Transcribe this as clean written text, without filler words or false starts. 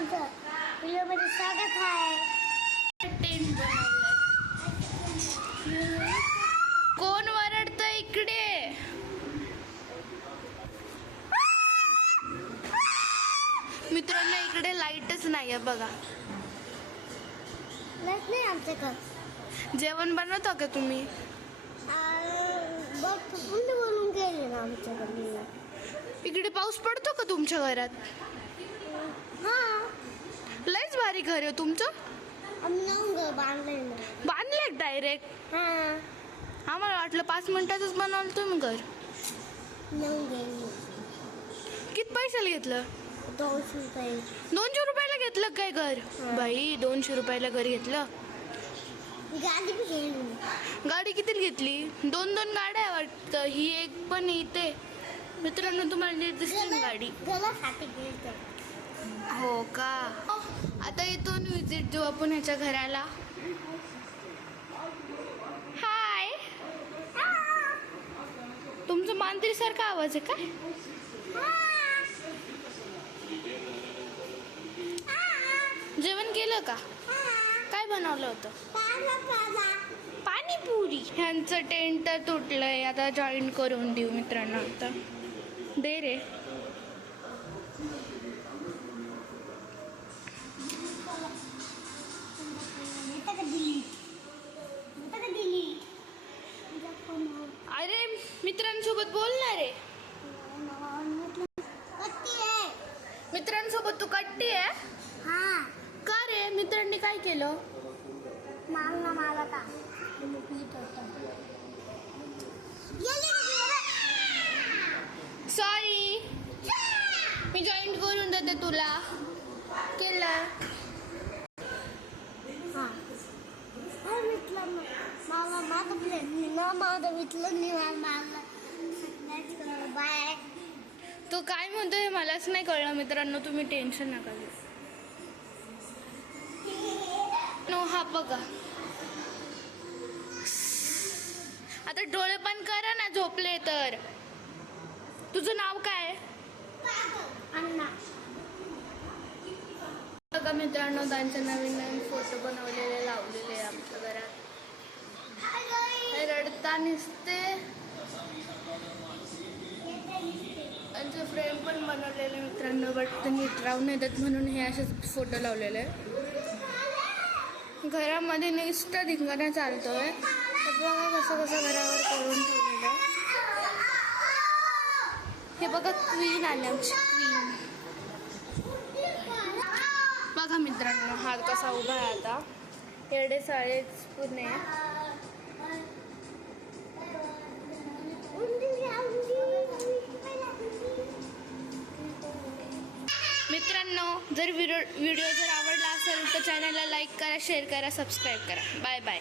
आमचं व्हिडिओमध्ये स्वागत आहे. टेंट बनवलंय. कोण वरडतं इकडे? मित्रांनो इकडे लाईटच नाहीये बघा. लाईट नाही आमच्याकडं. जेवण बनवता का तुम्ही? बघ पुन्हा बनवून गेले ना आमच्याकडे. इकडे पाऊस पडतो का तुमच्या घरात? हां, लयच भारी घर आहे तुमचं. आम्ही नवीन घर बांधलंय ना. बांधले डायरेक्ट? हां, आम्हाला वाटलं 5 मिनिटातच बनवलं तुम्ही घर. नवीन घर. किती पैशाला घेतलं? 200 रुपये. 200 रुपयाला घेतलं काय घर? बाई 200 रुपयाला घर घेतलं. गाडी बी घेऊन. गाडी कितीला घेतली? 2 गाड्या आहे वाटतं. ही एक पण इथे. मित्रांनो तुम्हाला दिसते ना गाडी? गलासाठी गेलं. हो का? आता इथून विजिट देऊ आपण ह्याच्या घराला. हाय. तुमचं मांजरीसारखा आवाज आहे काय? जेवण केलं का? काय बनवलं होतं? पाणीपुरी. ह्यांचं टेंट तुटलंय, आता जॉईन करून देऊ मित्रांनो. आता दे रे. अरे मित्रांसोबत बोलणार आहे. मित्रांसोबत तू कट्टी आहे? हां, का रे? मित्रांनी काय केलं? मला का सॉरी, मी जॉईन करून देते तुला. केलं. मला माझं प्लेन ना माझं विचलं नाही. मला बाय. तो काय म्हणतोय मलाच नाही कळलं. मित्रांनो तुम्ही टेन्शन नका घेऊ. नो हा बघा. आता डोळे पण करा ना झोपले तर. तुझं नाव काय? अण्णा. बघा मित्रांनो त्यांचे नवीन नवीन फोटो बनवलेले लावलेले आमच्या घरात. रडता निसते. त्यांचे फ्रेम पण बनवलेले मित्रांनो, बट ते नीट राहून येतात म्हणून हे असेच फोटो लावलेले. घरामध्ये नुसतं धिंगाणा चालतोय. बघा कसं कसं घरावर करून ठेवलेलं. हे बघा क्वीन आली आमची क्वीन. बघा मित्रांनो हात कसा उभा आहे आता. एवढे साडेच पुणे. मित्रांनो जर व्हिडिओ जर आवडला असेल तर चॅनलला लाईक करा, शेअर करा, सबस्क्राईब करा. Bye bye.